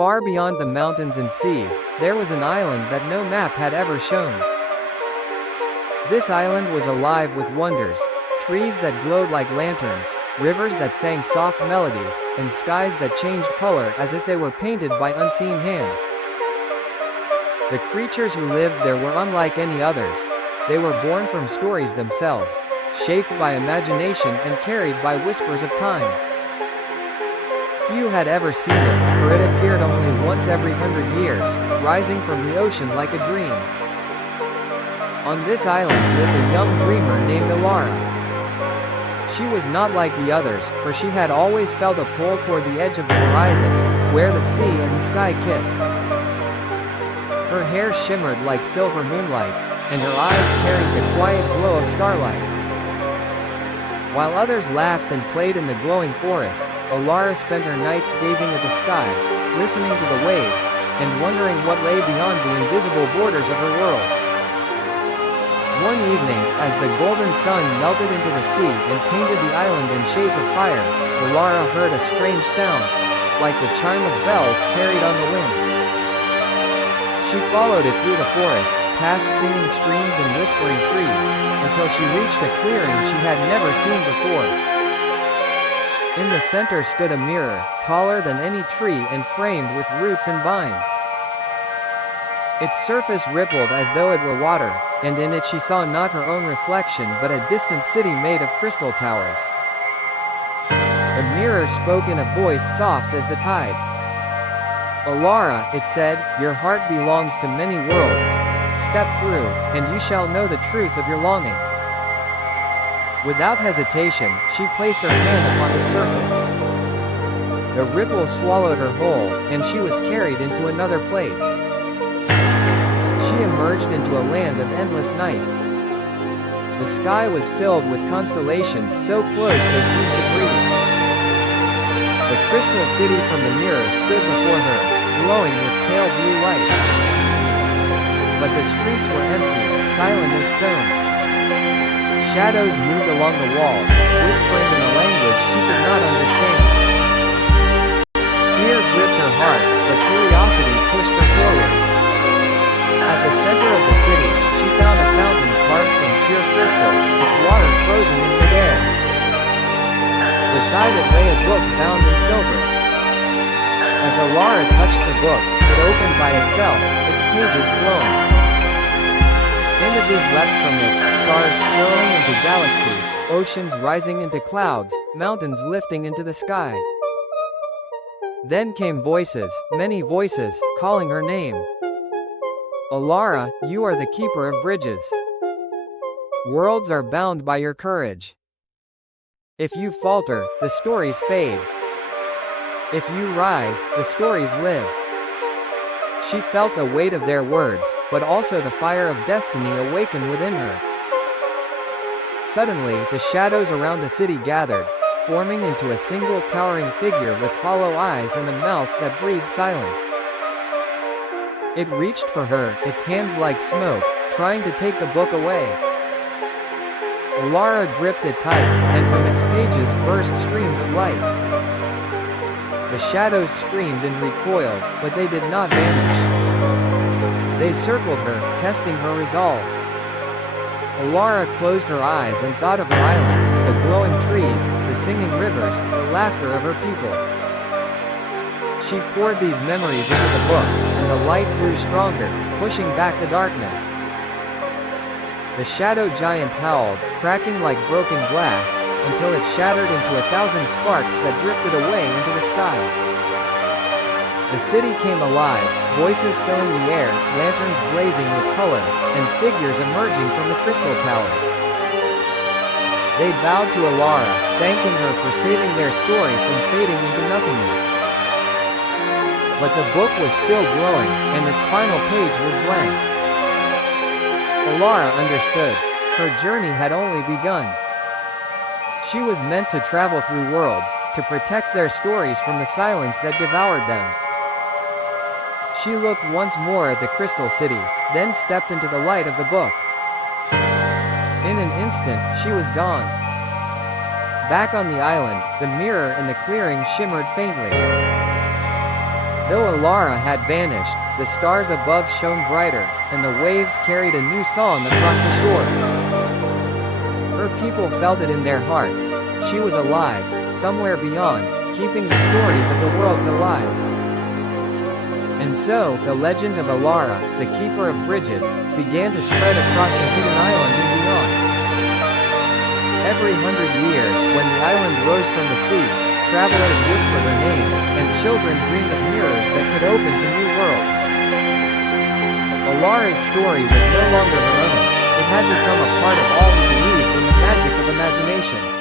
Far beyond the mountains and seas, there was an island that no map had ever shown. This island was alive with wonders. Trees that glowed like lanterns, rivers that sang soft melodies, and skies that changed color as if they were painted by unseen hands. The creatures who lived there were unlike any others. They were born from stories themselves, shaped by imagination and carried by whispers of time. Few had ever seen it, for it appeared only once every 100 years, rising from the ocean like a dream. On this island lived a young dreamer named Elara. She was not like the others, for she had always felt a pull toward the edge of the horizon, where the sea and the sky kissed. Her hair shimmered like silver moonlight, and her eyes carried the quiet glow of starlight. While others laughed and played in the glowing forests, Elara spent her nights gazing at the sky, listening to the waves, and wondering what lay beyond the invisible borders of her world. One evening, as the golden sun melted into the sea and painted the island in shades of fire, Elara heard a strange sound, like the chime of bells carried on the wind. She followed it through the forest, past singing streams and whispering trees, until she reached a clearing she had never seen before. In the center stood a mirror, taller than any tree and framed with roots and vines. Its surface rippled as though it were water, and in it she saw not her own reflection but a distant city made of crystal towers. The mirror spoke in a voice soft as the tide. "Elara," it said, "your heart belongs to many worlds. Step through, and you shall know the truth of your longing." Without hesitation, she placed her hand upon its surface. The ripple swallowed her whole, and she was carried into another place. She emerged into a land of endless night. The sky was filled with constellations so close they seemed to breathe. The crystal city from the mirror stood before her, glowing with pale blue light. But the streets were empty, silent as stone. Shadows moved along the walls, whispering in a language she could not understand. Fear gripped her heart, but curiosity pushed her forward. At the center of the city, she found a fountain carved from pure crystal, its water frozen in midair. Beside it lay a book bound in silver. As Elara touched the book, it opened by itself, its pages glowing. Images leapt from it, stars swirling into galaxies, oceans rising into clouds, mountains lifting into the sky. Then came voices, many voices, calling her name. "Elara, you are the keeper of bridges. Worlds are bound by your courage. If you falter, the stories fade. If you rise, the stories live." She felt the weight of their words, but also the fire of destiny awakened within her. Suddenly, the shadows around the city gathered, forming into a single towering figure with hollow eyes and a mouth that breathed silence. It reached for her, its hands like smoke, trying to take the book away. Elara gripped it tight, and from its pages burst streams of light. The shadows screamed and recoiled, but they did not vanish. They circled her, testing her resolve. Elara closed her eyes and thought of her island, the glowing trees, the singing rivers, the laughter of her people. She poured these memories into the book, and the light grew stronger, pushing back the darkness. The shadow giant howled, cracking like broken glass, until it shattered into 1,000 sparks that drifted away into the sky. The city came alive, voices filling the air, lanterns blazing with color, and figures emerging from the crystal towers. They bowed to Elara, thanking her for saving their story from fading into nothingness. But the book was still glowing, and its final page was blank. Elara understood. Her journey had only begun. She was meant to travel through worlds, to protect their stories from the silence that devoured them. She looked once more at the crystal city, then stepped into the light of the book. In an instant, she was gone. Back on the island, the mirror in the clearing shimmered faintly. Though Elara had vanished, the stars above shone brighter, and the waves carried a new song across the shore. Her people felt it in their hearts. She was alive, somewhere beyond, keeping the stories of the worlds alive. And so, the legend of Elara, the keeper of bridges, began to spread across the hidden island and beyond. Every 100 years, when the island rose from the sea, travelers whispered her name, and children dreamed of mirrors that could open to new worlds. Elara's story was no longer her own. It had become a part of all who believed in the magic of imagination.